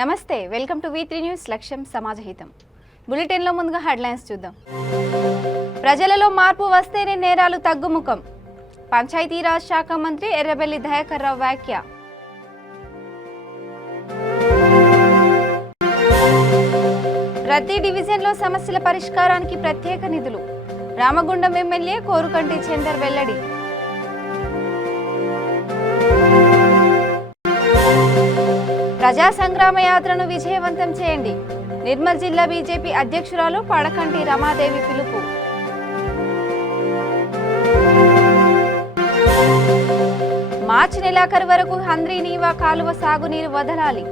నమస్తే, welcome to V3 news. లక్ష్యం సమాజహితం. బులెటిన్లో ముందుగా హెడ్లైన్స్ చూద్దాం. ప్రజలలో మార్పు వస్తేనే నేరాలు తగ్గుముఖం. పంచాయతీరాజ్ శాఖ మంత్రి ఎర్రబెల్లి దయాకర్ రావు వ్యాఖ్య. ప్రతి డివిజన్లో సమస్యల పరిష్కారానికి ప్రత్యేక నిధులు. రామగుండం ఎమ్మెల్యే కోరుకంటి చందర్ వెల్లడి. ప్రజా సంగ్రామ యాత్రను విజయవంతం చేయండి. నిర్మల్ జిల్లా బీజేపీ అధ్యక్షురాలు పడకంటి రమాదేవి పిలుపు. మార్చి నెలాఖరు వరకు హంద్రీనీవా కాలువ సాగునీరు వదలాలి.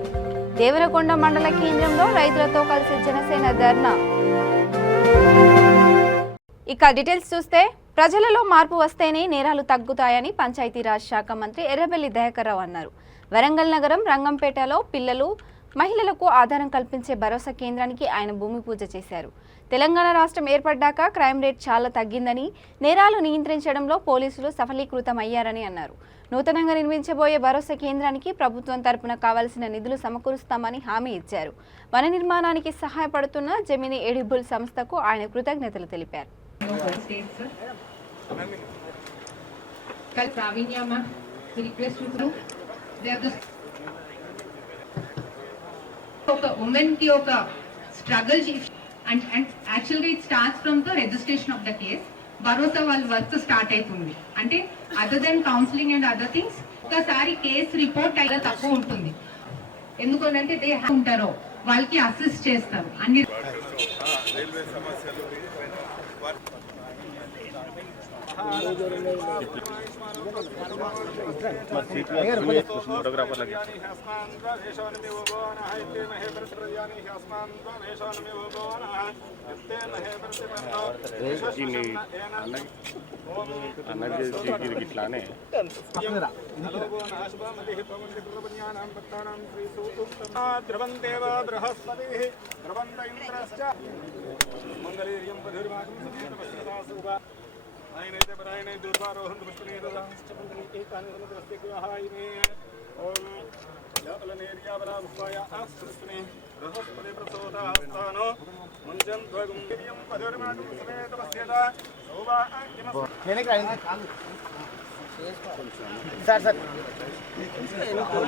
దేవరకొండ మండల కేంద్రంలో రైతులతో కలిసి జనసేన ధర్నా. ఇక డీటెయిల్స్ చూస్తే, ప్రజలలో మార్పు వస్తేనే నేరాలు తగ్గుతాయని పంచాయతీరాజ్ శాఖ మంత్రి ఎర్రబెల్లి దయాకర్ రావు అన్నారు. వరంగల్ నగరం రంగంపేటలో పిల్లలు, మహిళలకు ఆధారం కల్పించే భరోసా కేంద్రానికి ఆయన భూమి పూజ చేశారు. తెలంగాణ రాష్ట్రం ఏర్పడ్డాక క్రైమ్ రేట్ చాలా తగ్గిందని, నేరాలు నియంత్రించడంలో పోలీసులు సఫలీకృతమయ్యారని అన్నారు. నూతనంగా నిర్మించబోయే భరోసా కేంద్రానికి ప్రభుత్వం తరపున కావాల్సిన నిధులు సమకూరుస్తామని హామీ ఇచ్చారు. వన నిర్మాణానికి సహాయపడుతున్న జెమిని ఎడిబుల్ సంస్థకు ఆయన కృతజ్ఞతలు తెలిపారు. ఒక ఉమెన్ కి ఒక స్ట్రగుల్ అండ్ యాక్చువల్గా it starts from the registration of the case. Bharosa వాళ్ళ వర్క్ స్టార్ట్ అవుతుంది అంటే other than counselling and other things ఒకసారి కేసు రిపోర్ట్ అయితే తక్కువ ఉంటుంది. ఎందుకంటే దే ఉంటారో వాళ్ళకి అసిస్ట్ చేస్తారు అన్ని. ఆయనైతే పరాయణ దుర్వారోహం పుష్పనే రాష్ట్రపండి ఏకాని సమగ్రస్తే గుహాయినే ఓం యావలనేర్యావలా పుష్పాయ ఆస్త్రస్నే బృహస్పతి ప్రసోదాస్తానో మంజం ధ్వగం దివ్యం పదర్మాగం సమేత వస్యద సోవా ఆకిమ నేనే కాయింది సార్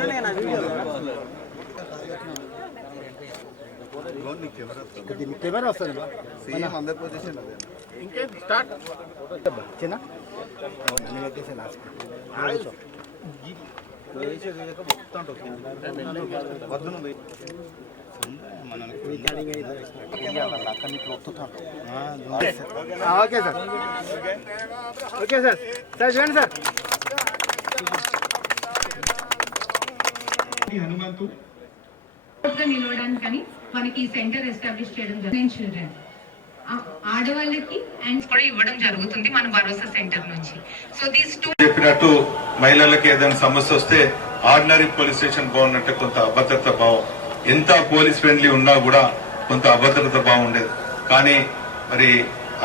నేను వీడియో కెమెరా వస్తుంది సేమ్ అందరి పొజిషన్ అదే. ఇంకే స్టార్ట్ చిన్న అన్ని లొకేషన్ లాస్ట్ వద్దునుంది మనం రికార్డింగ్ అక్కడ నీకు వస్తుంటాం. Okay sir, okay sir. Sir చూడండి సార్, హనుమంతు నిలవడానికని మనకి సెంటర్ ఎస్టాబ్లిష్ చేయడం జరిగింది. చిల్డ్రన్ ఆడవాళ్ళకి అండ్ కూడా ఇవ్వడం జరుగుతుంది మన భరోసా సెంటర్ నుంచి. సో దీస్ టూ చెప్పినట్టు మహిళలకు ఏదైనా సమస్య వస్తే ఆర్డినరీ పోలీస్ స్టేషన్ బాగున్నట్టే కొంత అభద్రత భావం, ఎంత పోలీస్ ఫ్రెండ్లీ ఉన్నా కూడా కొంత అభద్రత భావం ఉండేది. కానీ మరి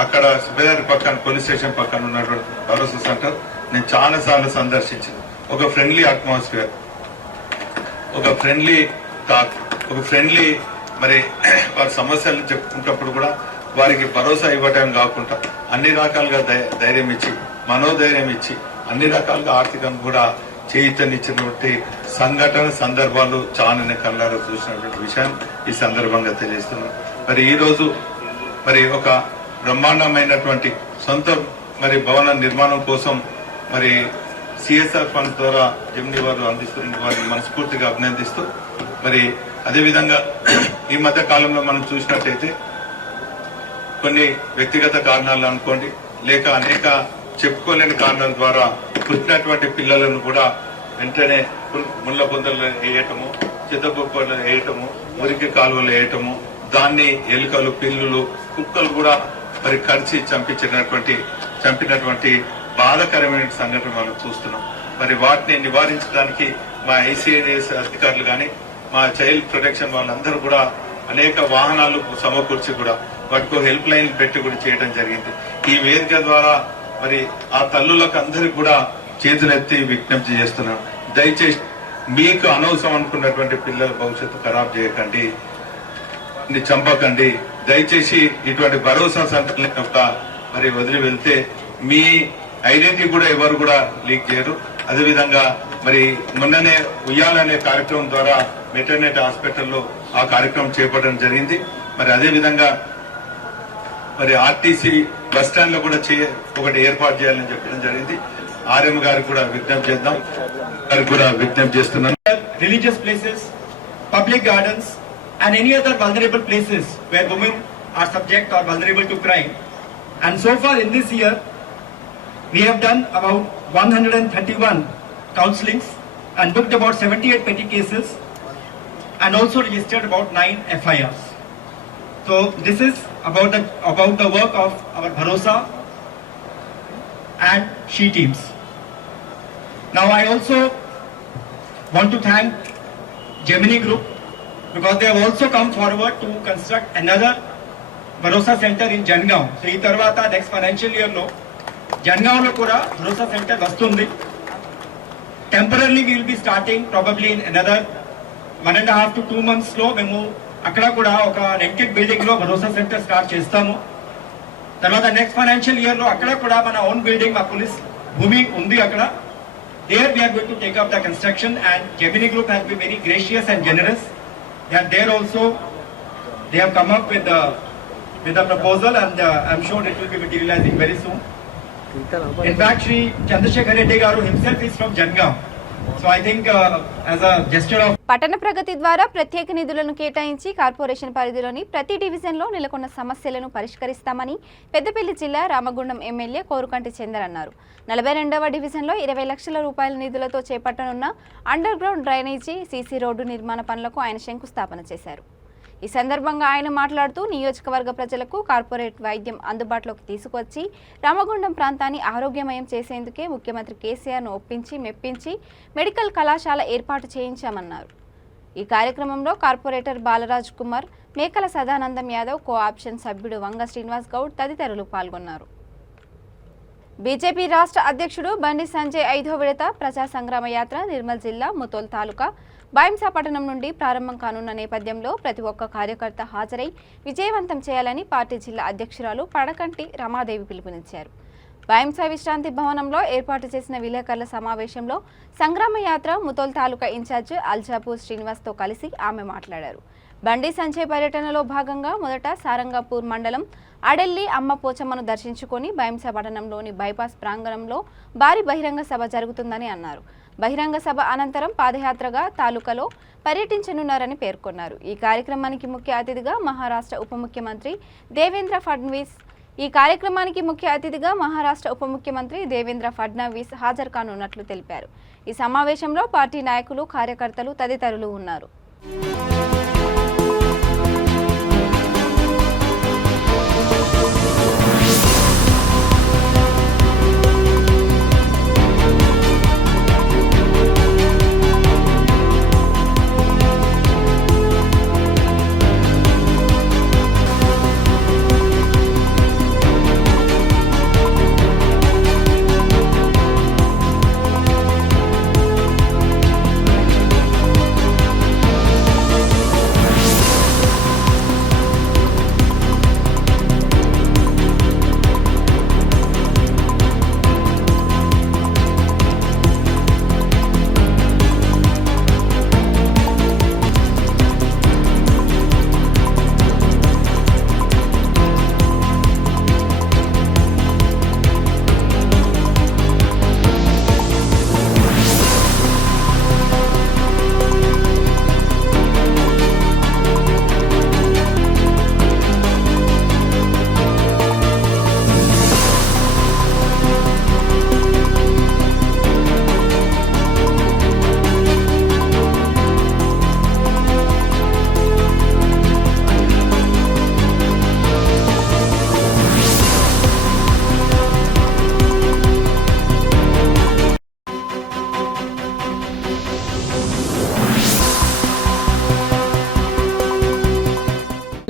అక్కడ సుబేదారి పక్కన పోలీస్ స్టేషన్ పక్కన ఉన్నటువంటి భరోసా సెంటర్ నేను చాలా సార్లు సందర్శించాను. ఒక ఫ్రెండ్లీ అట్మాస్ఫియర్, ఒక ఫ్రెండ్లీ టాక్, ఒక ఫ్రెండ్లీ మరి వారి సమస్యలను చెప్పుకున్నప్పుడు కూడా వారికి భరోసా ఇవ్వటం కాకుండా అన్ని రకాలుగా ధైర్యం ఇచ్చి, మనోధైర్యం ఇచ్చి, అన్ని రకాలుగా ఆర్థికంగా కూడా చేయితనిచ్చినటువంటి సంఘటన సందర్భాలు చాలా కళ్ళారా చూసినటువంటి విషయాన్ని ఈ సందర్భంగా తెలియజేస్తున్నాను. మరి ఈ రోజు మరి ఒక బ్రహ్మాండమైనటువంటి సొంత మరి భవన నిర్మాణం కోసం మరి సిఎస్ఆర్ ఫండ్ ద్వారా జెమిని వారు అందిస్తున్న వారిని మనస్ఫూర్తిగా అభినందిస్తూ, మరి అదేవిధంగా ఈ మధ్య కాలంలో మనం చూసినట్టయితే కొన్ని వ్యక్తిగత కారణాలు అనుకోండి, లేక అనేక చెప్పుకోలేని కారణాల ద్వారా పుట్టినటువంటి పిల్లలను కూడా వెంటనే ముళ్ళ పొందలు వేయటము, చిత్తబొక్కలు వేయటము, మురికి కాలువలు వేయటము, దాన్ని ఎలుకలు, పిల్లులు, కుక్కలు కూడా మరి కరిచి చంపినటువంటి బాధాకరమైన సంఘటన మనం చూస్తున్నాం. మరి వాటిని నివారించడానికి మా ఐసిఐడిఎస్ అధికారులు కానీ మా చైల్డ్ ప్రొటెక్షన్ వాళ్ళందరూ కూడా అనేక వాహనాలు సమకూర్చి కూడా వాటికి హెల్ప్ లైన్ పెట్టి కూడా చేయడం జరిగింది. ఈ వేదిక ద్వారా మరి ఆ తల్లులకు అందరికి కూడా చేతులెత్తి విజ్ఞప్తి చేస్తున్నాను. దయచేసి మీకు అనవసరం అనుకున్నటువంటి పిల్లల భవిష్యత్తు ఖరాబ్ చేయకండి, చంపకండి. దయచేసి ఇటువంటి భరోసా సెంటర్ల యొక్క మరి వదిలి వెళ్తే మీ ఐడెంటిటీ కూడా ఎవరు కూడా లీక్ చేయరు. అదేవిధంగా మరి మొన్ననే ఉయ్యాలనే కార్యక్రమం ద్వారా మెటర్నిటీ హాస్పిటల్లో ఆ కార్యక్రమం చేపట్టడం జరిగింది. మరి అదేవిధంగా మరి ఆర్టీసీ బస్ స్టాండ్ లో కూడా ఒకటి ఏర్పాటు చేయాలని చెప్పడం జరిగింది. ఆర్ఎం గారికి కూడా విజ్ఞప్తి చేద్దాం, గారికి కూడా విజ్ఞప్తి చేస్తున్నాను. Religious places, public gardens, and any other vulnerable places where women are subject or vulnerable to crime. And so far in this year, we have done about 131 counselings and booked about 78 petty cases and also registered about 9 FIRs. So this is about the work of our Bharosa and SHE teams. Now I also want to thank Gemini Group because they have also come forward to construct another Bharosa Center in Jangaon. So ee tarvata next financial year lo Jangaon lo kuda Bharosa Center vastundi. Temporarily we will be starting probably in another 1.5 to 2 months lo memu akkada kuda oka rented building lo Bharosa Center start chestamu. Tarvata next financial year lo akkada kuda mana own building ma police bhumi undi akkada. There we are going to take up the construction, and Gemini Group has been very gracious and generous. They are there also. They have come up with the proposal, and I'm sure it will be materializing very soon. In fact, Shri Chandrasekhar Reddy Garu himself is from Jangaon. So I think as a gesture of పట్టణ ప్రగతి ద్వారా ప్రత్యేక నిధులను కేటాయించి corporation పరిధిలోని ప్రతి డివిజన్లో నెలకొన్న సమస్యలను పరిష్కరిస్తామని పెద్దపల్లి జిల్లా రామగుండం ఎమ్మెల్యే కోరుకంటి చందర్ అన్నారు. 42వ డివిజన్లో 20 లక్షల రూపాయల నిధులతో చేపట్టనున్న underground drainage CC road నిర్మాణ పనులకు ఆయన శంకుస్థాపన చేశారు. ఈ సందర్భంగా ఆయన మాట్లాడుతూ నియోజకవర్గ ప్రజలకు కార్పొరేట్ వైద్యం అందుబాటులోకి తీసుకొచ్చి రామగుండం ప్రాంతాన్ని ఆరోగ్యమయం చేసేందుకే ముఖ్యమంత్రి కేసీఆర్ను ఒప్పించి మెప్పించి మెడికల్ కళాశాల ఏర్పాటు చేయించామన్నారు. ఈ కార్యక్రమంలో కార్పొరేటర్ బాలరాజ్ కుమార్, మేకల సదానందం యాదవ్, కోఆప్షన్ సభ్యుడు వంగ శ్రీనివాస్ గౌడ్ తదితరులు పాల్గొన్నారు. బీజేపీ రాష్ట్ర అధ్యక్షుడు బండి సంజయ్ 5వ విడత ప్రజా సంగ్రామ యాత్ర నిర్మల్ జిల్లా ముతోల్ తాలూకా బాయింసా పట్టణం నుండి ప్రారంభం కానున్న నేపథ్యంలో ప్రతి ఒక్క కార్యకర్త హాజరై విజయవంతం చేయాలని పార్టీ జిల్లా అధ్యక్షురాలు పడకంటి రమాదేవి పిలుపునిచ్చారు. బాయింసా విశ్రాంతి భవనంలో ఏర్పాటు చేసిన విలేకరుల సమావేశంలో సంగ్రామ యాత్ర ముతోల్ తాలూకా ఇన్ఛార్జ్ అల్జాపూర్ శ్రీనివాస్తో కలిసి ఆమె మాట్లాడారు. బండి సంజయ్ పర్యటనలో భాగంగా మొదట సారంగపూర్ మండలం అడెల్లి అమ్మ పోచమ్మను దర్శించుకొని బాయింసా పట్టణంలోని బైపాస్ ప్రాంగణంలో భారీ బహిరంగ సభ జరుగుతుందని అన్నారు. బహిరంగ సభ అనంతరం పాదయాత్రగా తాలూకాలో పర్యటించనున్నారని పేర్కొన్నారు. ఈ కార్యక్రమానికి ముఖ్య అతిథిగా మహారాష్ట్ర ఉప ముఖ్యమంత్రి దేవేంద్ర ఫడ్నవీస్ హాజరు కానున్నట్లు తెలిపారు. ఈ సమావేశంలో పార్టీ నాయకులు, కార్యకర్తలు తదితరులు ఉన్నారు.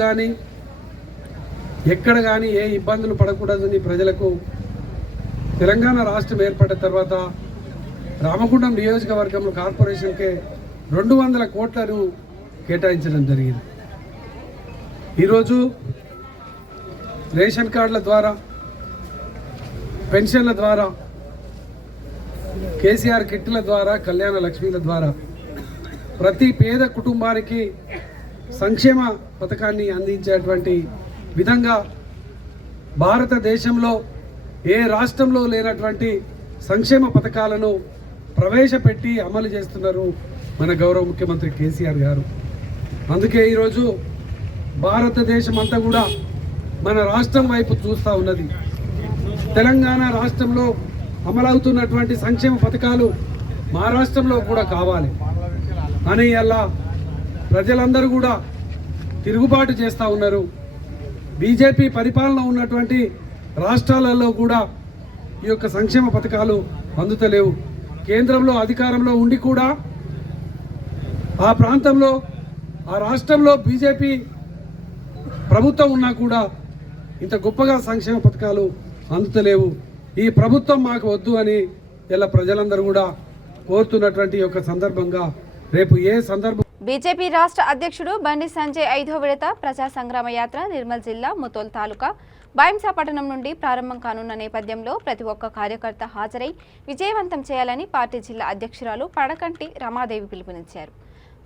కానీ ఎక్కడ కానీ ఏ ఇబ్బందులు పడకూడదని ప్రజలకు తెలంగాణ రాష్ట్రం ఏర్పడిన తర్వాత రామగుండం నియోజకవర్గంలో కార్పొరేషన్కే 200 కోట్లను కేటాయించడం జరిగింది. ఈరోజు రేషన్ కార్డుల ద్వారా, పెన్షన్ల ద్వారా, కేసీఆర్ కిట్ల ద్వారా, కళ్యాణ లక్ష్మీల ద్వారా ప్రతి పేద కుటుంబానికి సంక్షేమ పథకాన్ని అందించేటువంటి విధంగా భారతదేశంలో ఏ రాష్ట్రంలో లేనటువంటి సంక్షేమ పథకాలను ప్రవేశపెట్టి అమలు చేస్తున్నారు మన గౌరవ ముఖ్యమంత్రి కేసీఆర్ గారు. అందుకే ఈరోజు భారతదేశం అంతా కూడా మన రాష్ట్రం వైపు చూస్తూ ఉన్నది. తెలంగాణ రాష్ట్రంలో అమలవుతున్నటువంటి సంక్షేమ పథకాలు మా రాష్ట్రంలో కూడా కావాలి అని అలా ప్రజలందరూ కూడా తిరుగుబాటు చేస్తూ ఉన్నారు. బీజేపీ పరిపాలన ఉన్నటువంటి రాష్ట్రాలలో కూడా ఈ యొక్క సంక్షేమ పథకాలు అందుతలేవు. కేంద్రంలో అధికారంలో ఉండి కూడా ఆ ప్రాంతంలో, ఆ రాష్ట్రంలో బీజేపీ ప్రభుత్వం ఉన్నా కూడా ఇంత గొప్పగా సంక్షేమ పథకాలు అందుతలేవు. ఈ ప్రభుత్వం మాకు వద్దు అని ఇలా ప్రజలందరూ కూడా కోరుతున్నటువంటి యొక్క సందర్భంగా రేపు ఏ సందర్భం బీజేపీ రాష్ట్ర అధ్యక్షుడు బండి సంజయ్ 5వ విడత ప్రజా సంగ్రామ యాత్ర నిర్మల్ జిల్లా ముతోల్ తాలూకా బాయింసా పట్టణం నుండి ప్రారంభం కానున్న నేపథ్యంలో ప్రతి ఒక్క కార్యకర్త హాజరై విజయవంతం చేయాలని పార్టీ జిల్లా అధ్యక్షురాలు పడకంటి రమాదేవి పిలుపునిచ్చారు.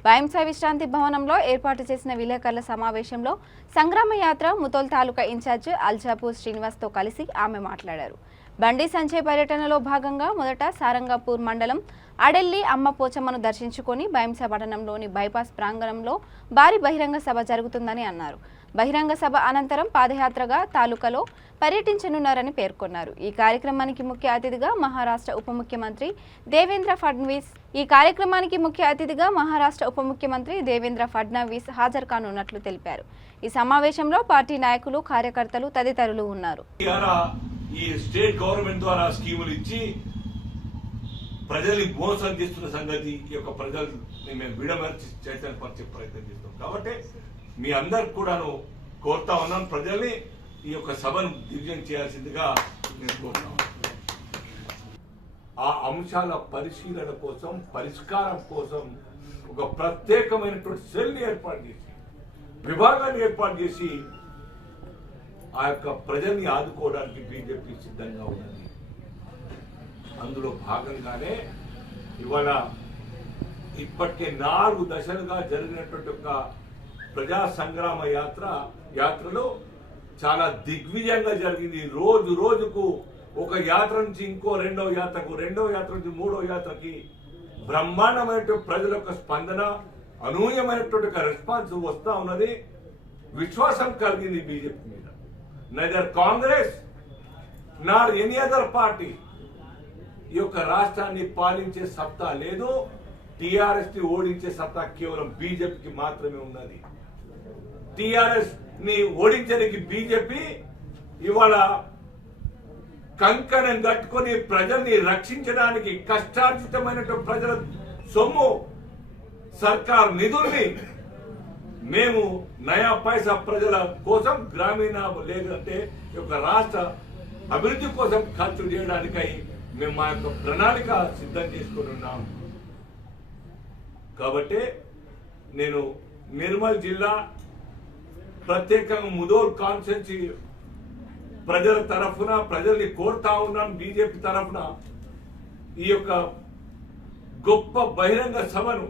బాయింసా విశ్రాంతి భవనంలో ఏర్పాటు చేసిన విలేకరుల సమావేశంలో సంగ్రామ యాత్ర ముతోల్ తాలూకా ఇన్ఛార్జ్ అల్జాపూర్ శ్రీనివాస్తో కలిసి ఆమె మాట్లాడారు. బండి సంజయ్ పర్యటనలో భాగంగా మొదట సారంగపూర్ మండలం అడెల్లి అమ్మ పోచమ్మను దర్శించుకొని బాయింసా పట్టణంలోని బైపాస్ ప్రాంగణంలో భారీ బహిరంగ సభ జరుగుతుందని అన్నారు. బహిరంగ సభ అనంతరం పాదయాత్రగా తాలూకాలో పర్యటించనున్నారని పేర్కొన్నారు. ఈ కార్యక్రమానికి ముఖ్య అతిథిగా మహారాష్ట్ర ఉప ముఖ్యమంత్రి దేవేంద్ర ఫడ్నవీస్ హాజరు కానున్నట్లు తెలిపారు. ఈ సమావేశంలో పార్టీ నాయకులు, కార్యకర్తలు తదితరులు ఉన్నారు. ఈ స్టేట్ గవర్నమెంట్ ద్వారా స్కీములు ఇచ్చి ప్రజల్ని మోసం చేస్తున్న సంగతి ఈ యొక్క ప్రజల్ని మేము విడమర్చి చైతన్యపరిచే ప్రయత్నం చేస్తాం. కాబట్టి మీ అందరికి కూడాను కోరుతా ఉన్నాను, ప్రజల్ని ఈ యొక్క సభను దివ్యం చేయాల్సిందిగా నేను కోరుతా ఉన్నాను. ఆ అంశాల పరిశీలన కోసం, పరిష్కారం కోసం ఒక ప్రత్యేకమైనటువంటి సెల్ని ఏర్పాటు చేసి, విభాగాన్ని ఏర్పాటు చేసి ఆ యొక్క ప్రజల్ని ఆదుకోవడానికి బీజేపీ సిద్ధంగా ఉన్నది. అందులో భాగంగానే ఇవాళ ఇప్పటికే 4 దశలుగా జరిగినటువంటి ఒక ప్రజా సంగ్రామ యాత్రలో చాలా దిగ్విజయంగా జరిగింది. రోజు రోజుకు ఒక యాత్ర నుంచి ఇంకో రెండో యాత్రకు, రెండో యాత్ర నుంచి మూడో యాత్రకి బ్రహ్మాండమైనటువంటి ప్రజల యొక్క స్పందన, అనూహ్యమైనటువంటి ఒక రెస్పాన్స్ వస్తూ ఉన్నది. విశ్వాసం కలిగింది బీజేపీ మీద. నెదర్ కాంగ్రెస్ నార్ ఎనీ అదర్ పార్టీ ఈ యొక్క రాష్ట్రాన్ని పాలించే సత్తా లేదు. టిఆర్ఎస్ ని ఓడించే సత్తా కేవలం బీజేపీకి మాత్రమే ఉన్నది. టిఆర్ఎస్ ని ఓడించడానికి బీజేపీ ఇవాళ కంకణం కట్టుకొని ప్రజల్ని రక్షించడానికి కష్టార్జితమైనటువంటి ప్రజల సొమ్ము, సర్కార్ నిధుల్ని మేము నయా పైసా ప్రజల కోసం, గ్రామీణ లేదంటే ఈ యొక్క రాష్ట్ర అభివృద్ధి కోసం ఖర్చు చేయడానికై మేము మా యొక్క ప్రణాళిక సిద్ధం చేసుకుని ఉన్నాం. కాబట్టి నేను నిర్మల్ జిల్లా, ప్రత్యేకంగా ముదోల్ కాన్స్టిట్యున్సీ ప్రజల తరఫున ప్రజల్ని కోరుతా ఉన్నాం. బీజేపీ తరఫున ఈ యొక్క గొప్ప బహిరంగ సభను,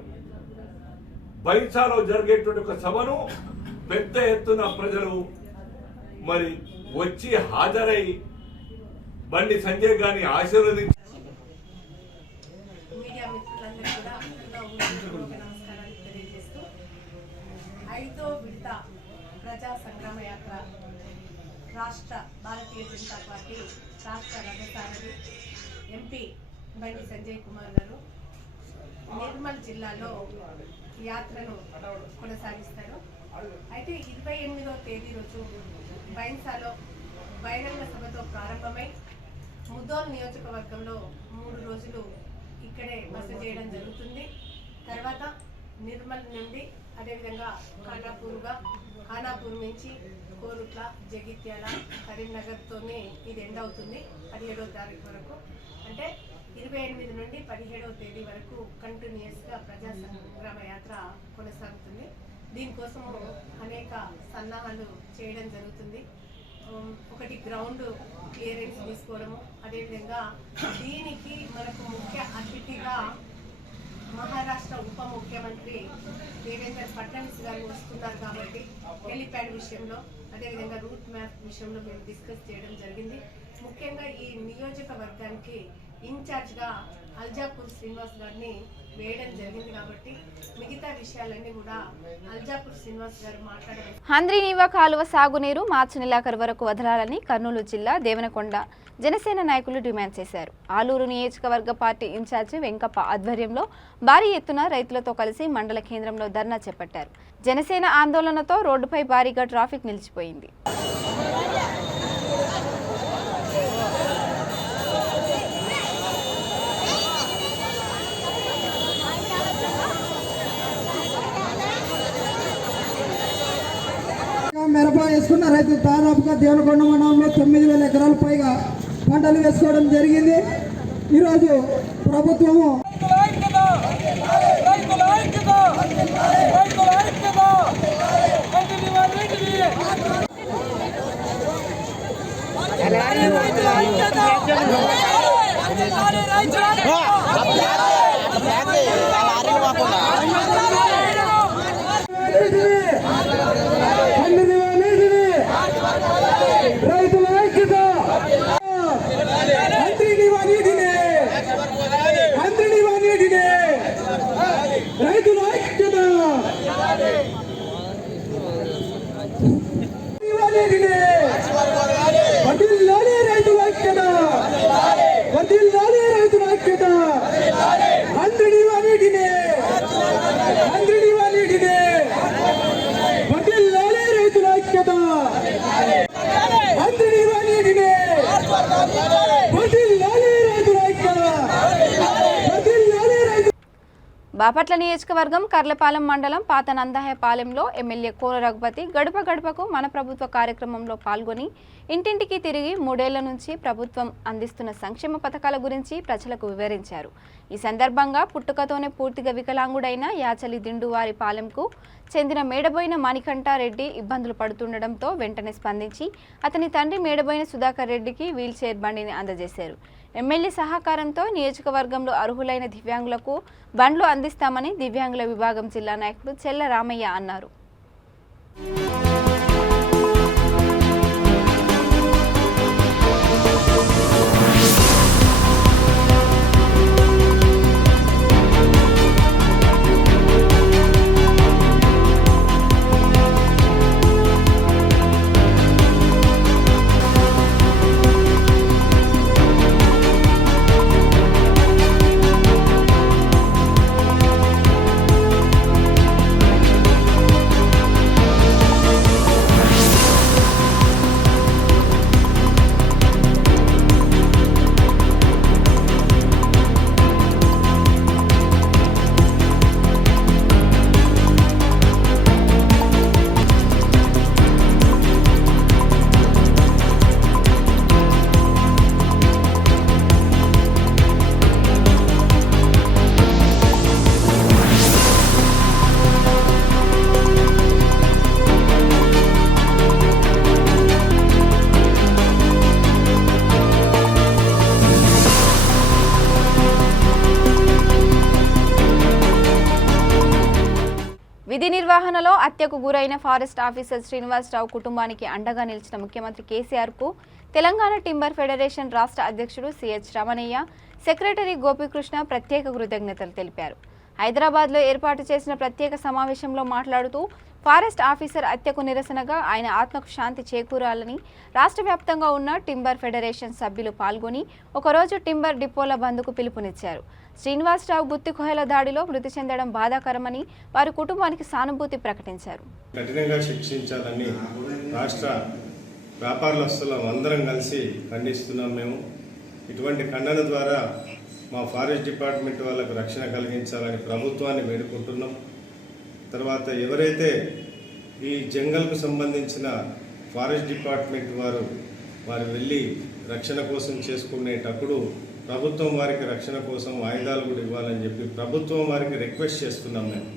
బైంసాలో జరిగేటువంటి ఒక సభను పెద్ద ఎత్తున ప్రజలు మరి వచ్చి హాజరై బండి సంజయ్ గారిని ఆశీర్వదించి మీడియా మిత్రులందరూ కూడా నమస్కారాలు తెలియజేస్తూ 5వ విడత ప్రజా సంగ్రామ యాత్ర రాష్ట్ర భారతీయ జనతా పార్టీ రాష్ట్ర రథసారథి ఎంపీ బండి సంజయ్ కుమార్ గారు నిర్మల్ జిల్లాలో యాత్రను కొనసాగిస్తారు. అయితే 28వ తేదీ రోజు బైన్సాలో బహిరంగ సభతో ప్రారంభమై ముదోల్ నియోజకవర్గంలో 3 రోజులు ఇక్కడే బస చేయడం జరుగుతుంది. తర్వాత నిర్మల్ నుండి అదేవిధంగా ఖానాపూర్ నుంచి కోరుట్ల, జగిత్యాల, కరీంనగర్తోనే ఇది ఎండ్ అవుతుంది 17వ తారీఖు వరకు. అంటే 28 నుండి 17వ తేదీ వరకు కంటిన్యూస్గా ప్రజా సంగ్రామ యాత్ర కొనసాగుతుంది. దీనికోసము అనేక సన్నాహాలు చేయడం జరుగుతుంది. ఒకటి గ్రౌండ్ క్లియరెన్స్ తీసుకోవడము, అదేవిధంగా దీనికి మనకు ముఖ్య అతిథిగా మహారాష్ట్ర ఉప ముఖ్యమంత్రి దేవేంద్ర ఫడ్నవీస్ గారు వస్తున్నారు కాబట్టి హెలిప్యాడ్ విషయంలో, అదేవిధంగా రూట్ మ్యాప్ విషయంలో మేము డిస్కస్ చేయడం జరిగింది. ముఖ్యంగా ఈ నియోజకవర్గానికి ఇన్ఛార్జ్గా అల్జాపూర్ శ్రీనివాస్ గారిని వేయడం జరిగింది కాబట్టి మిగతా విషయాలన్నీ కూడా అల్జాపూర్ శ్రీనివాస్ గారు మాట్లాడారు. హంద్రీనీవా కాలువ సాగునీరు మార్చి నెలాఖరు వరకు వదలాలని కర్నూలు జిల్లా దేవనకొండ జనసేన నాయకులు డిమాండ్ చేశారు. ఆలూరు నియోజకవర్గ పార్టీ ఇన్ఛార్జి వెంకప్ప ఆధ్వర్యంలో భారీ ఎత్తున రైతులతో కలిసి మండల కేంద్రంలో ధర్నా చేపట్టారు. జనసేన ఆందోళనతో రోడ్డుపై భారీగా ట్రాఫిక్ నిలిచిపోయింది. మిరప వేసుకున్న రైతులు దాదాపుగా దేవనకొండ మండలంలో 9,000 ఎకరాల పైగా పంటలు వేసుకోవడం జరిగింది. ఈరోజు ప్రభుత్వము రైతుల ఐక్యత, హంద్రీనీవా నీటిని, హంద్రీనీవా నీటిని, రైతుల ఐక్యత, నీటిని వదిల్లాలి, రైతుల ఐక్యత, వదిల్లాలి, రైతుల ఐక్యత, హంద్రీనీవా నీటిని, హంద్రీనీవా నీటిని వదిల్లాలి, రైతుల ఐక్యత. బాపట్ల నియోజకవర్గం కర్లపాలెం మండలం పాత నందాయపాలెంలో ఎమ్మెల్యే కోన రఘుపతి గడప గడపకు మన ప్రభుత్వ కార్యక్రమంలో పాల్గొని ఇంటింటికి తిరిగి 3 ఏళ్ల నుంచి ప్రభుత్వం అందిస్తున్న సంక్షేమ పథకాల గురించి ప్రజలకు వివరించారు. ఈ సందర్భంగా పుట్టుకతోనే పూర్తిగా వికలాంగుడైన యాచలి దిండువారి పాలెంకు చెందిన మేడబోయిన మణికంఠారెడ్డి ఇబ్బందులు పడుతుండటంతో వెంటనే స్పందించి అతని తండ్రి మేడబోయిన సుధాకర్ రెడ్డికి వీల్ చైర్ బండిని అందజేశారు. ఎమ్మెల్యే సహకారంతో నియోజకవర్గంలో అర్హులైన దివ్యాంగులకు బండ్లు అందిస్తామని దివ్యాంగుల విభాగం జిల్లా నాయకుడు చెల్ల రామయ్య అన్నారు. విధి నిర్వహణలో హత్యకు గురైన ఫారెస్ట్ ఆఫీసర్ శ్రీనివాసరావు కుటుంబానికి అండగా నిలిచిన ముఖ్యమంత్రి కేసీఆర్కు తెలంగాణ టింబర్ ఫెడరేషన్ రాష్ట్ర అధ్యక్షుడు సిహెచ్ రమణయ్య, సెక్రటరీ గోపీకృష్ణ ప్రత్యేక కృతజ్ఞతలు తెలిపారు. హైదరాబాద్లో ఏర్పాటు చేసిన ప్రత్యేక సమావేశంలో మాట్లాడుతూ ఫారెస్ట్ ఆఫీసర్ హత్యకు నిరసనగా ఆయన ఆత్మకు శాంతి చేకూరాలని రాష్ట్ర వ్యాప్తంగా ఉన్న టింబర్ ఫెడరేషన్ సభ్యులు పాల్గొని ఒకరోజు టింబర్ డిపోల బంద్కు పిలుపునిచ్చారు. శ్రీనివాసరావు గుత్తి కోహెల దాడిలో మృతి చెందడం బాధాకరమని వారి కుటుంబానికి సానుభూతి ప్రకటించారు. కఠినంగా శిక్షించాలని రాష్ట్ర వ్యాపారస్తులం అందరం కలిసి ఖండిస్తున్నాం. మేము ఇటువంటి ఖండన ద్వారా మా ఫారెస్ట్ డిపార్ట్మెంట్ వాళ్ళకు రక్షణ కలిగించాలని ప్రభుత్వాన్ని వేడుకుంటున్నాం. తర్వాత ఎవరైతే ఈ జంగల్కు సంబంధించిన ఫారెస్ట్ డిపార్ట్మెంట్ వారు వెళ్ళి రక్షణ కోసం చేసుకునేటప్పుడు ప్రభుత్వం వారికి రక్షణ కోసం ఆయుధాలు కూడా ఇవ్వాలని చెప్పి ప్రభుత్వం వారికి రిక్వెస్ట్ చేస్తున్నాం. మేము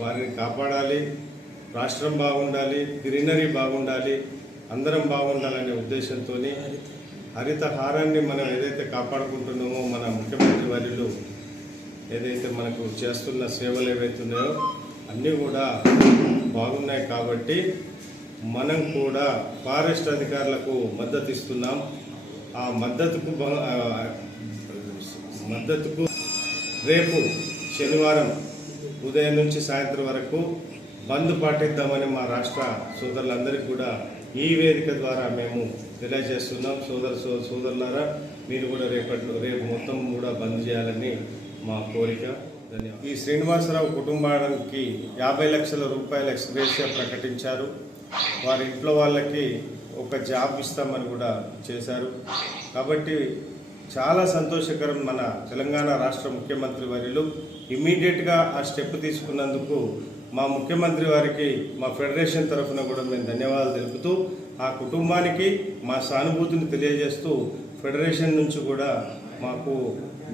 వారిని కాపాడాలి, రాష్ట్రం బాగుండాలి, గ్రీనరీ బాగుండాలి, అందరం బాగుండాలనే ఉద్దేశంతో హరితహారాన్ని మనం ఏదైతే కాపాడుకుంటున్నామో మన ముఖ్యమంత్రి వర్యులు ఏదైతే మనకు చేస్తున్న సేవలు ఏవైతున్నాయో అన్నీ కూడా బాగున్నాయి. కాబట్టి మనం కూడా ఫారెస్ట్ అధికారులకు మద్దతు ఇస్తున్నాం. ఆ మద్దతుకు రేపు శనివారం ఉదయం నుంచి సాయంత్రం వరకు బంద్ పాటిద్దామని మా రాష్ట్ర సోదరులందరికీ కూడా ఈ వేదిక ద్వారా మేము తెలియజేస్తున్నాం. సోదరులారా, మీరు కూడా రేపు మొత్తం కూడా బంద్ చేయాలని మా కోరిక. ధన్యవాదాలు. ఈ శ్రీనివాసరావు కుటుంబానికి 50 లక్షల రూపాయల ఎక్స్గ్రేషియా ప్రకటించారు. వారి ఇంట్లో వాళ్ళకి ఒక జాబ్ ఇస్తామని కూడా చేశారు. కాబట్టి చాలా సంతోషకరం. మన తెలంగాణ రాష్ట్ర ముఖ్యమంత్రి వర్యులు ఇమ్మీడియట్గా ఆ స్టెప్ తీసుకున్నందుకు మా ముఖ్యమంత్రి వారికి మా ఫెడరేషన్ తరఫున కూడా మేము ధన్యవాదాలు తెలుపుతూ ఆ కుటుంబానికి మా సానుభూతిని తెలియజేస్తూ ఫెడరేషన్ నుంచి కూడా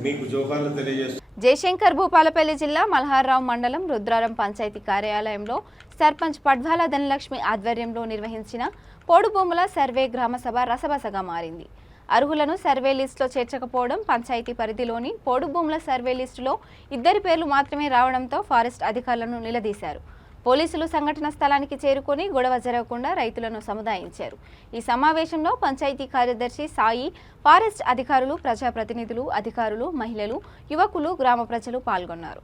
మీకు జోహార్లు తెలియజేస్తూ జయశంకర్ భూపాలపల్లి జిల్లా మల్హార్రావు మండలం రుద్రారం పంచాయతీ కార్యాలయంలో సర్పంచ్ పడ్వాల ధనలక్ష్మి ఆధ్వర్యంలో నిర్వహించిన పోడు భూముల సర్వే గ్రామసభ రసబసగా మారింది. అర్హులను సర్వే లిస్టులో చేర్చకపోవడం, పంచాయతీ పరిధిలోని పోడు భూముల సర్వే లిస్టులో 2 పేర్లు మాత్రమే రావడంతో ఫారెస్ట్ అధికారులను నిలదీశారు. పోలీసులు సంఘటన స్థలానికి చేరుకొని గొడవ జరగకుండా రైతులను సముదాయించారు. ఈ సమావేశంలో పంచాయతీ కార్యదర్శి సాయి, ఫారెస్ట్ అధికారులు, ప్రజాప్రతినిధులు, అధికారులు, మహిళలు, యువకులు, గ్రామ ప్రజలు పాల్గొన్నారు.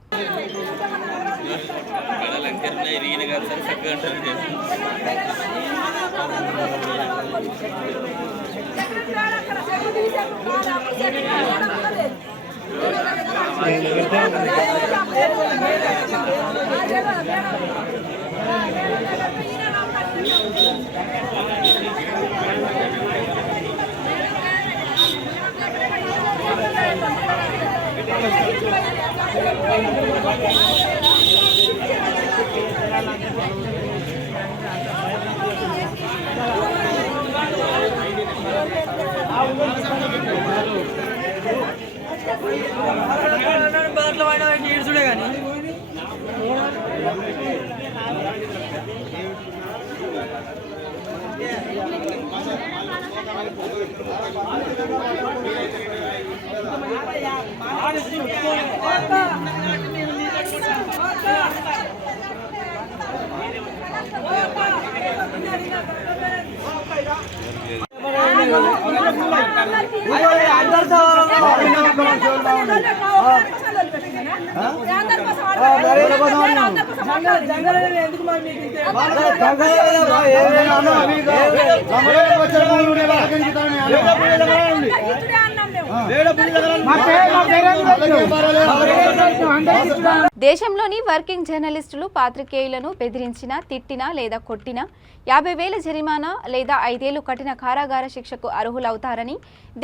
దేశంలోని వర్కింగ్ జర్నలిస్టులు పాత్రికేయులను బెదిరించినా, తిట్టినా లేదా కొట్టినా 50,000 జరిమానా లేదా 5 ఏళ్లు కఠిన కారాగార శిక్షకు అర్హులవుతారని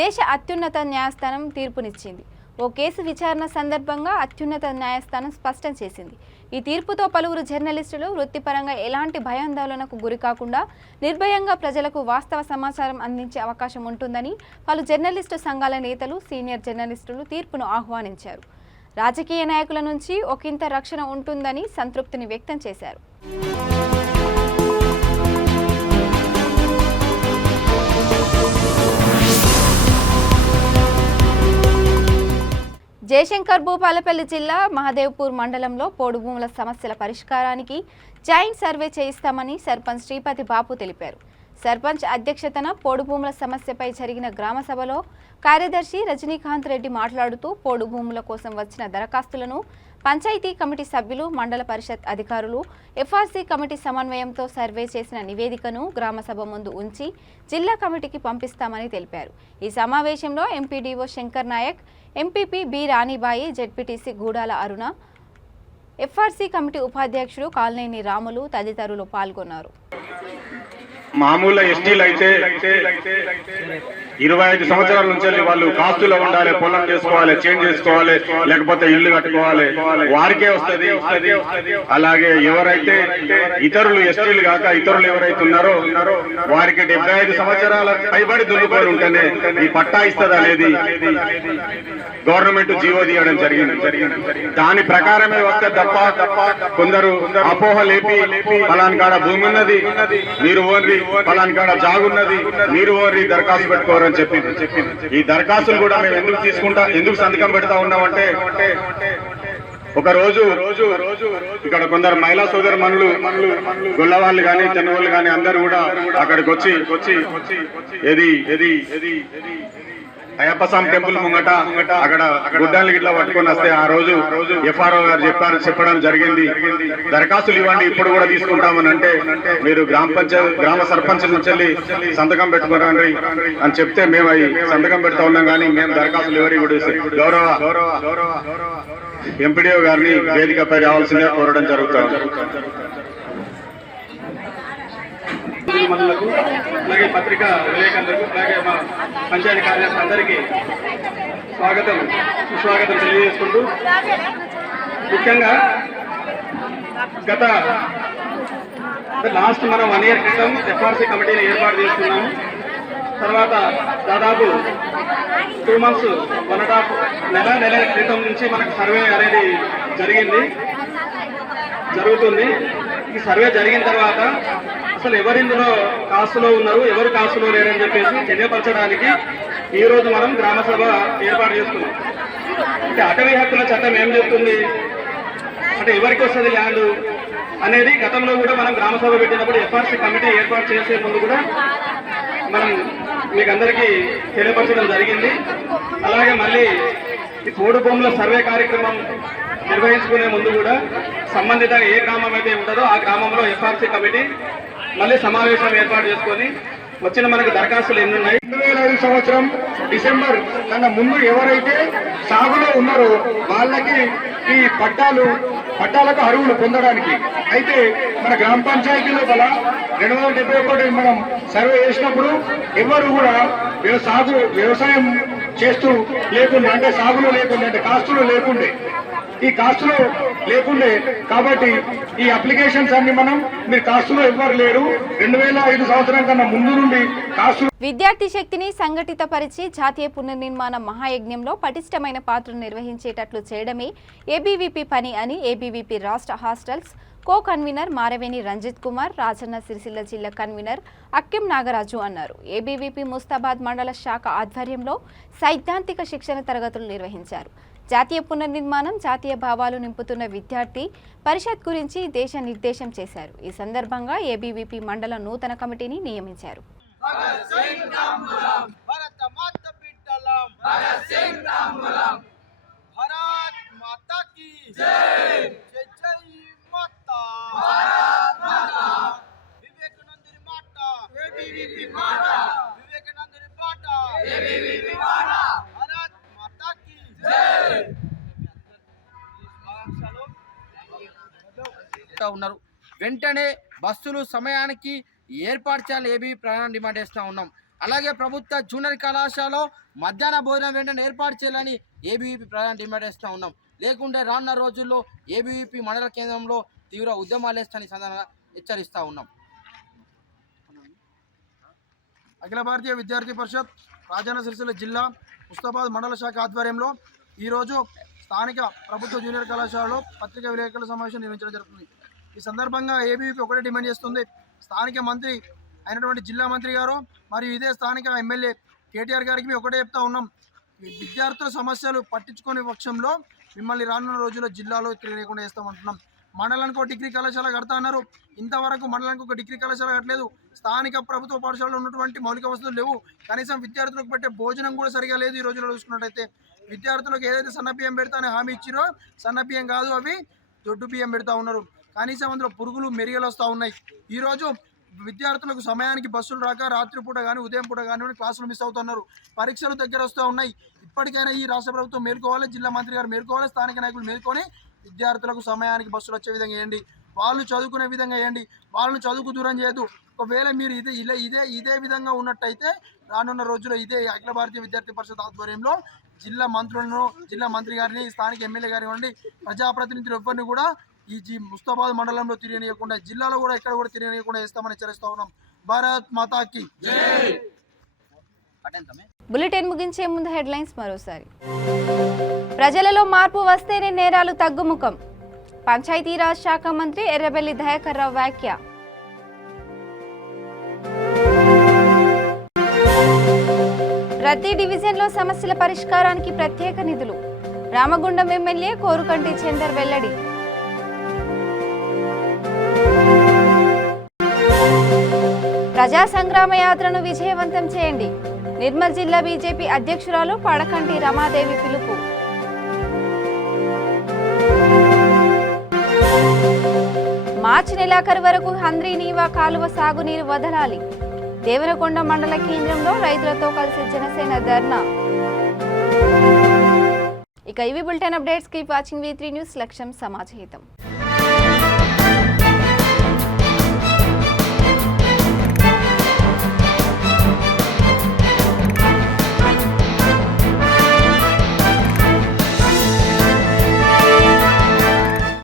దేశ అత్యున్నత న్యాయస్థానం తీర్పునిచ్చింది. ఓ కేసు విచారణ సందర్భంగా అత్యున్నత న్యాయస్థానం స్పష్టం చేసింది. ఈ తీర్పుతో పలువురు జర్నలిస్టులు వృత్తిపరంగా ఎలాంటి భయాందోళనకు గురికాకుండా నిర్భయంగా ప్రజలకు వాస్తవ సమాచారం అందించే అవకాశం ఉంటుందని పలు జర్నలిస్టు సంఘాల నేతలు, సీనియర్ జర్నలిస్టులు తీర్పును ఆహ్వానించారు. రాజకీయ నాయకుల నుంచి ఒకంత రక్షణ ఉంటుందని సంతృప్తిని వ్యక్తం చేశారు. జయశంకర్ భూపాలపల్లి జిల్లా మహదేవ్పూర్ మండలంలో పోడు భూముల సమస్యల పరిష్కారానికి జాయింట్ సర్వే చేయిస్తామని సర్పంచ్ శ్రీపతి బాపు తెలిపారు. సర్పంచ్ అధ్యక్షతన పోడు భూముల సమస్యపై జరిగిన గ్రామ సభలో కార్యదర్శి రజనీకాంత్ రెడ్డి మాట్లాడుతూ పోడు భూముల కోసం వచ్చిన దరఖాస్తులను పంచాయతీ కమిటీ సభ్యులు, మండల పరిషత్ అధికారులు, ఎఫ్ఆర్సీ కమిటీ సమన్వయంతో సర్వే చేసిన నివేదికను గ్రామసభ ముందు ఉంచి జిల్లా కమిటీకి పంపిస్తామని తెలిపారు. ఈ సమావేశంలో MPDO Shankar Naik, MPP B Ranibai, ZPTC Gudala Aruna, FRC committee ఉపాధ్యక్షుడు కాలనేని రాములు తదితరులు పాల్గొన్నారు. మామూలు ఎస్టీలు అయితే 25 సంవత్సరాల నుంచి వాళ్ళు కాస్తులో ఉండాలి, పొలం చేసుకోవాలి, చేంజ్ చేసుకోవాలి, లేకపోతే ఇల్లు కట్టుకోవాలి, వారికే వస్తుంది. అలాగే ఎవరైతే ఇతరులు ఎస్టీలు కాక ఇతరులు ఎవరైతే ఉన్నారో వారికి 75 సంవత్సరాల పైబడి దున్నుకొని ఉంటేనే ఈ పట్టా ఇస్తుంది అనేది గవర్నమెంట్ జీవో తీయడం జరిగింది. దాని ప్రకారమే వస్తే తప్ప కొందరు అపోహ లేపి పలాన్ కాడ భూమి ఉన్నది మీరు ఓన్రి, పలాన్ కాడ జాగున్నది మీరు ఓన్రి దరఖాస్తు పెట్టుకోరని చెప్పింది. ఈ దరఖాస్తులు కూడా మేము ఎందుకు సంతకం పెడతా ఉన్నామంటే ఒక రోజు ఇక్కడ కొందరు మహిళా సోదరు మనులు గొల్లవాళ్ళు గాని చెన్నవాళ్ళు గాని అందరూ కూడా అక్కడికి వచ్చి అయ్యప్ప స్వామి టెంపుల్ ముంగట అక్కడ గుడ్డాలు గిట్లా పట్టుకొని వస్తే ఆ రోజు FRO గారు చెప్పడం జరిగింది, దరఖాస్తులు ఇవ్వండి ఇప్పుడు కూడా తీసుకుంటామని. అంటే మీరు గ్రామ సర్పంచ్ నుంచి సంతకం పెట్టుకోరండి అని చెప్తే మేము అవి సంతకం పెడతా ఉన్నాం. కానీ మేము దరఖాస్తులు ఎవరి కూడా గౌరవ ఎంపీడీఓ గారిని వేదికపై రావాల్సిందే కోరడం జరుగుతుంది. అలాగే పత్రికా విలేకరులకు, అలాగే మా పంచాయతీ కార్యదర్శి అందరికీ సుస్వాగతం తెలియజేసుకుంటూ, ముఖ్యంగా లాస్ట్ మనం 1 ఇయర్ క్రితం FRC కమిటీని ఏర్పాటు చేసుకున్నాము. తర్వాత దాదాపు 2 months 1.5 నెల క్రితం నుంచి మనకు సర్వే అనేది జరుగుతుంది. ఈ సర్వే జరిగిన తర్వాత అసలు ఎవరిందులో కాస్తులో ఉన్నారు, ఎవరు కాస్తులో లేరని చెప్పేసి తెలియపరచడానికి ఈ రోజు మనం గ్రామ సభ ఏర్పాటు చేసుకున్నాం. అంటే అటవీ హక్కుల చట్టం ఏం చెప్తుంది అంటే ఎవరికి వస్తుంది ల్యాండ్ అనేది గతంలో కూడా మనం గ్రామ సభ పెట్టినప్పుడు FRC కమిటీ ఏర్పాటు చేసే ముందు కూడా మనం మీకు అందరికీ తెలియపరచడం జరిగింది. అలాగే మళ్ళీ ఈ పోడు భూముల సర్వే కార్యక్రమం నిర్వహించుకునే ముందు కూడా సంబంధిత ఏ గ్రామం అయితే ఉంటుందో ఆ గ్రామంలో FRC కమిటీ మళ్ళీ సమావేశం ఏర్పాటు చేసుకొని వచ్చిన మనకు దరఖాస్తులు ఎన్ని ఉన్నాయి. 2005 సంవత్సరం డిసెంబర్ కన్నా ముందు ఎవరైతే సాగులో ఉన్నారో వాళ్ళకి ఈ పట్టాలకు అర్హులు పొందడానికి. అయితే మన గ్రామ పంచాయతీ లోపల 271 మనం సర్వే చేసినప్పుడు ఎవరు కూడా వ్యవసాయం చేస్తూ లేకుండా, అంటే సాగులో లేకుండా, అంటే కాస్తులు లేకుండే, ఈ కాస్తులో లేకుండే కాబట్టి ఈ అప్లికేషన్స్ అన్ని మీరు కాస్తులో ఎవ్వరు లేరు 2005 సంవత్సరం కన్నా ముందు నుండి కాస్తులు. విద్యార్థి శక్తిని సంఘటితపరిచి జాతీయ పునర్నిర్మాణ మహాయజ్ఞంలో పటిష్టమైన పాత్ర నిర్వహించేటట్లు చేయడమే ఏబీవీపీ పని అని ఏబీవీపీ రాష్ట్ర hostels co convener Maraveni Ranjith Kumar, Rajanna Sircilla జిల్లా కన్వీనర్ అక్కెం నాగరాజు అన్నారు. ఏబీవీపీ ముస్తాబాద్ మండల శాఖ ఆధ్వర్యంలో సైద్ధాంతిక శిక్షణ తరగతులు నిర్వహించారు. జాతీయ పునర్నిర్మాణం, జాతీయ భావాలు నింపుతున్న విద్యార్థి పరిషత్ గురించి దేశ నిర్దేశం చేశారు. ఈ సందర్భంగా ఏబీవీపీ మండల నూతన కమిటీని నియమించారు. ఉన్నారు. వెంటనే బస్సులు సమయానికి ఏర్పాటు చేయాలి ఏబీ ప్రయాణం డిమాండ్ చేస్తూ ఉన్నాం. అలాగే ప్రభుత్వ జూనియర్ కళాశాలలో మధ్యాహ్న భోజనం వెంటనే ఏర్పాటు చేయాలని ఏబీవీపీ ప్రయాణం డిమాండ్ చేస్తూ ఉన్నాం. లేకుంటే రానున్న రోజుల్లో ఏబీవీపీ మండల కేంద్రంలో తీవ్ర ఉద్యమాలు వేస్తానని సందర్భంగా హెచ్చరిస్తూ ఉన్నాం. అఖిల భారతీయ విద్యార్థి పరిషత్ రాజన్న సిరిసిల్ల జిల్లా ముస్తాబాద్ మండల శాఖ ఆధ్వర్యంలో ఈరోజు స్థానిక ప్రభుత్వ జూనియర్ కళాశాలలో పత్రికా విలేకరుల సమావేశం నిర్వహించడం జరుగుతుంది. ఈ సందర్భంగా ఏబీవీపీ ఒకటే డిమాండ్ చేస్తుంది. స్థానిక మంత్రి అయినటువంటి జిల్లా మంత్రి గారు మరియు ఇదే స్థానిక ఎమ్మెల్యే కేటీఆర్ గారికి మేము ఒకటే చెప్తా ఉన్నాం, విద్యార్థుల సమస్యలు పట్టించుకునే పక్షంలో మిమ్మల్ని రానున్న రోజుల్లో జిల్లాలో తిరగకుండా చేస్తామంటున్నాం. మండలానికి ఒక డిగ్రీ కళాశాల కడతా అన్నారు, ఇంతవరకు మండలానికి ఒక డిగ్రీ కళాశాల కట్టలేదు. స్థానిక ప్రభుత్వ పాఠశాలలో ఉన్నటువంటి మౌలిక వసతులు లేవు, కనీసం విద్యార్థులకు పెట్టే భోజనం కూడా సరిగా లేదు. ఈ రోజుల్లో చూసుకున్నట్టయితే విద్యార్థులకు ఏదైతే సన్న బియ్యం పెడతానే హామీ ఇచ్చిరో సన్న బియ్యం కాదు, అవి దొడ్డు బియ్యం పెడతా ఉన్నారు. కనీసం అందులో పురుగులు మెరుగలు వస్తూ ఉన్నాయి. ఈరోజు విద్యార్థులకు సమయానికి బస్సులు రాక రాత్రిపూట కానీ ఉదయం పూట కానీ క్లాసులు మిస్ అవుతున్నారు. పరీక్షలు దగ్గర వస్తూ ఉన్నాయి. ఇప్పటికైనా ఈ రాష్ట్ర ప్రభుత్వం మేల్కోవాలి, జిల్లా మంత్రి గారు మేల్కోవాలి, స్థానిక నాయకులు మేల్కొని విద్యార్థులకు సమయానికి బస్సులు వచ్చే విధంగా చేయండి. వాళ్ళు చదువుకునే విధంగా వేయండి, వాళ్ళని చదువుకు దూరం చేయదు. ఒకవేళ మీరు ఇదే విధంగా ఉన్నట్టయితే రానున్న రోజుల్లో ఇదే అఖిల భారతీయ విద్యార్థి పరిషత్ ఆధ్వర్యంలో జిల్లా మంత్రులను, జిల్లా మంత్రి గారిని, స్థానిక ఎమ్మెల్యే గారిని ఇవ్వండి, ప్రజాప్రతినిధులు ఎవరిని కూడా ఈ ముస్తాబాద్ మండలంలో తిరగనీయకుండా, జిల్లాలో కూడా ఎక్కడ కూడా తిరగనీయకుండా చేస్తామని హెచ్చరిస్తా ఉన్నాం. భారత్ మాతాకి జై. బులెటిన్ ముగించే ముందు హెడ్లైన్స్ మరోసారి. ప్రజలలో మార్పు వస్తేనే నేరాలు తగ్గుముఖం. పంచాయతీరాజ్ శాఖ మంత్రి ఎర్రబెల్లి దయాకర్ రావు వ్యాఖ్య. ప్రతి డివిజన్లో సమస్యల పరిష్కారానికి ప్రత్యేక నిధులు. రామగుండం ఎమ్మెల్యే కోరుకంటి చందర్ వెల్లడి. ప్రజా సంగ్రామ యాత్రను విజయవంతం చేయండి. నిర్మల్ జిల్లా బీజేపీ అధ్యక్షురాలు పడకంటి రమాదేవి పిలుపు. మార్చి నెలాఖరు వరకు హంద్రీ నీవా కాలువ సాగునీరు వదలాలి. దేవరకొండ మండల కేంద్రంలో రైతులతో కలిసి జనసేన ధర్నా. ఇక ఇవి bulletin updates. Keep watching V3 news. లక్ష్యం సమాజహితం.